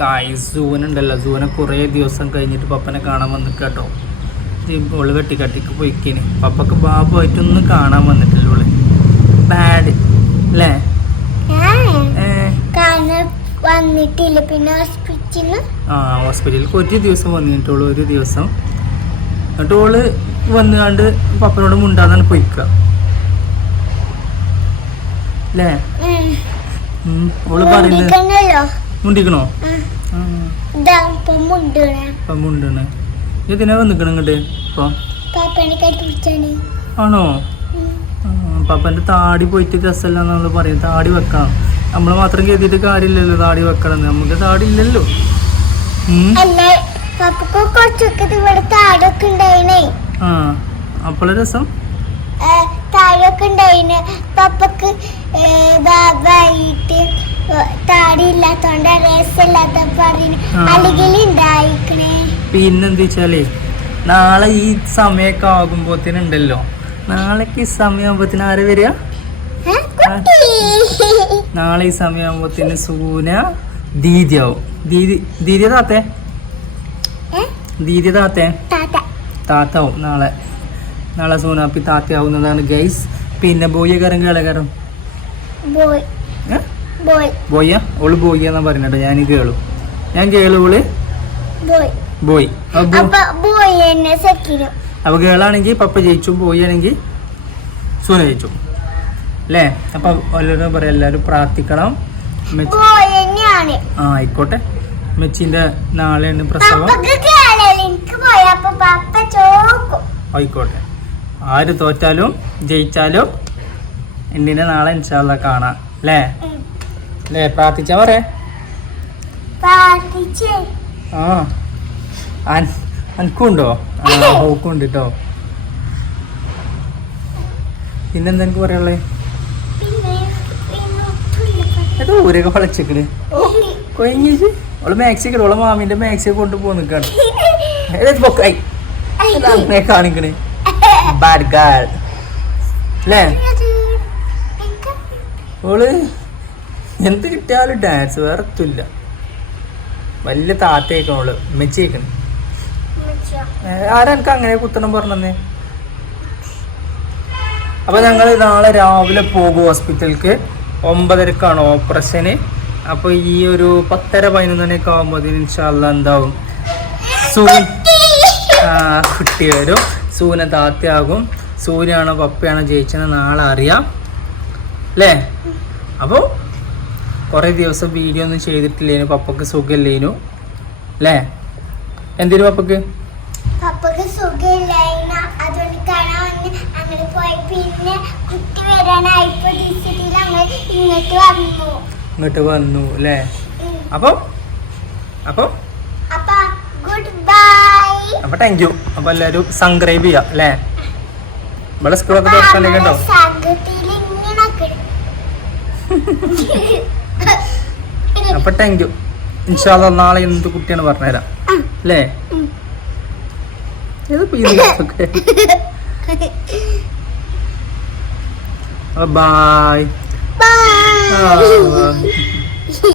Guys സൂനുണ്ടല്ലോ സൂനെ കുറേ ദിവസം കഴിഞ്ഞിട്ട് പപ്പനെ കാണാൻ വന്നിട്ട് കേട്ടോ ഓൾ വെട്ടിക്കട്ടിക്ക് പോയിക്കേന്. പപ്പക്ക് ബാബുമായിട്ടൊന്നും കാണാൻ വന്നിട്ടില്ല ഓൾ ബാഡ് അല്ലേ വന്നിട്ടില്ല. പിന്നെ ഹോസ്പിറ്റലിൽ ആ ഹോസ്പിറ്റലിൽ ഒരു ദിവസം വന്നിട്ടുള്ളൂ ഒരു ദിവസം. എന്നിട്ട് ഓൾ വന്നുകൊണ്ട് പപ്പനോട് മുണ്ടാന്നാണ് പോയിക്കുക അല്ലേ ഓൾ പറയുന്നത് മുണ്ടിക്കണോ? മുണ്ടണ. ഇതിനെ വന്നിക്കണം ഇങ്ങോട്ട്? ആണോ? ആ, പപ്പന്റെ താടി പോയിട്ട് രസമല്ല നമ്മൾ പറയും. താടി വെക്കാം നമ്മൾ മാത്രം കരുതിയിട്ട് കാര്യമില്ലല്ലോ താടി വെക്കണം നമുക്ക് താടി ഇല്ലല്ലോ. ആ അപ്പോഴെ രസം? താഴൊക്കെ ഉണ്ടായിന്. പപ്പക്ക് ഇല്ലാത്തോണ്ട് രസമില്ലാത്ത പറഞ്ഞു ആ. അല്ലെങ്കിൽ ഉണ്ടായിക്കണേ പിന്നെന്ത് വെച്ചാലേ നാളെ ഈ സമയൊക്കെ ആകുമ്പോത്തേനുണ്ടല്ലോ. നാളേക്ക് ഈ സമയമാകുമ്പോത്തിന് ആര് വരിക? നാളെ ഈ സമയമാകുമ്പോത്തിന് സൂന ദീദിയാവും ദീദി ദീദി താത്തേ? ദീദി താത്തേ? താത്ത. താത്താവും നാളെ. നാളെ സൂനാപ്പി താത്തയാവുന്നതാണ് ഗൈസ്. പിന്നെ ബോയ് കരം കേളകരം ബോയ്. ബോയ് ബോയ്യ ഓൾ ബോയ്യ എന്നാ പറയുന്നത് ഞാൻ കേളു ഞാൻ കേളു ഓൾ ബോയ് ബോയ് അപ്പൊ ബോയ് കേളാണെങ്കിൽ പപ്പ ജയിച്ചു ബോയ് ആണെങ്കിൽ സൂന ജയിച്ചു. അല്ലേ അപ്പൊ എല്ലാവരും പറയാം എല്ലാവരും പ്രാർത്ഥിക്കണം. ബോയ് ആ ആയിക്കോട്ടെ. മെച്ചിന്റെ നാളെയാണ് പ്രസവം. ആയിക്കോട്ടെ. ആര് തോറ്റാലും ജയിച്ചാലും എന്തിനെ നാളെ ഇൻഷാല്ല കാണാം. അല്ലേ. അല്ലേ? പ്രാർത്ഥിച്ച പ്രാർത്ഥിച്ച്. ആ. അനക്കുണ്ടോ ആ ഓക്കുണ്ട് കേട്ടോ പിന്നെന്താ എനിക്ക് പറയാനുള്ളത് ഏതോ ഊരൊക്കെ വളച്ചേക്കണ് കൊഞ്ഞിച്ച് ഓൾ മാക്സി കിട്ടും ഓളെ മാമിന്റെ മാക്സി കൊണ്ട് പോ നിക്കാണ്. ഏത് പൊക്കായി അങ്ങനെ കാണിക്കണ്? ബാഡ് ഗാൾ അല്ലേ? ഓൾ എന്ത് കിട്ടിയാലും ഡാൻസ് വേറെ എത്തില്ല വലിയ താത്തയേക്കണം ഓൾ മെച്ചേക്കണ് ആരാ എനിക്ക് അങ്ങനെ കുത്തണം പറഞ്ഞേ അപ്പൊ ഞങ്ങൾ നാളെ രാവിലെ പോകും ഹോസ്പിറ്റലിക്ക് ഒമ്പതരക്കാണ് ഓപ്പറേഷന്. അപ്പൊ ഈ ഒരു പത്തര പതിനൊന്നരയൊക്കെ ആകുമ്പോൾ ഇൻഷാല്ല എന്താവും? സൂൻ ആ കുട്ടി വരും. സൂന താത്തയാകും. സൂര്യാണോ പപ്പയാണോ ജയിച്ചെന്ന് നാളെ അറിയാം. അല്ലേ? അപ്പോൾ കുറേ ദിവസം വീഡിയോ ഒന്നും ചെയ്തിട്ടില്ലേനു പപ്പക്ക് സുഖമില്ലേനു അല്ലേ? എന്തിനു പപ്പക്ക്? പപ്പക്ക് സുഖമില്ലായിരുന്നു. അതുകൊണ്ട് കാണാൻ വന്ന് അങ്ങനെ പോയി. പിന്നെ കുട്ടി വരാനായപ്പോ ഇങ്ങോട്ട് വന്നു. ഇങ്ങോട്ട് വന്നു അല്ലേ? അപ്പൊ? അപ്പൊ? ഗുഡ് ബൈ അപ്പോൾ താങ്ക് യു അപ്പോൾ എല്ലാവരും സബ്സ്ക്രൈബ് ചെയ്യാം അല്ലേ? ഇവിടെ സ്കൂളൊക്കെ തുറക്കാനൊക്കെ ഉണ്ടോ അപ്പോൾ താങ്ക് യു ഇൻഷാല്ല നാളെ എന്ത് കുട്ടിയാണ് പറഞ്ഞുതരാം. അല്ലേ? ഉം.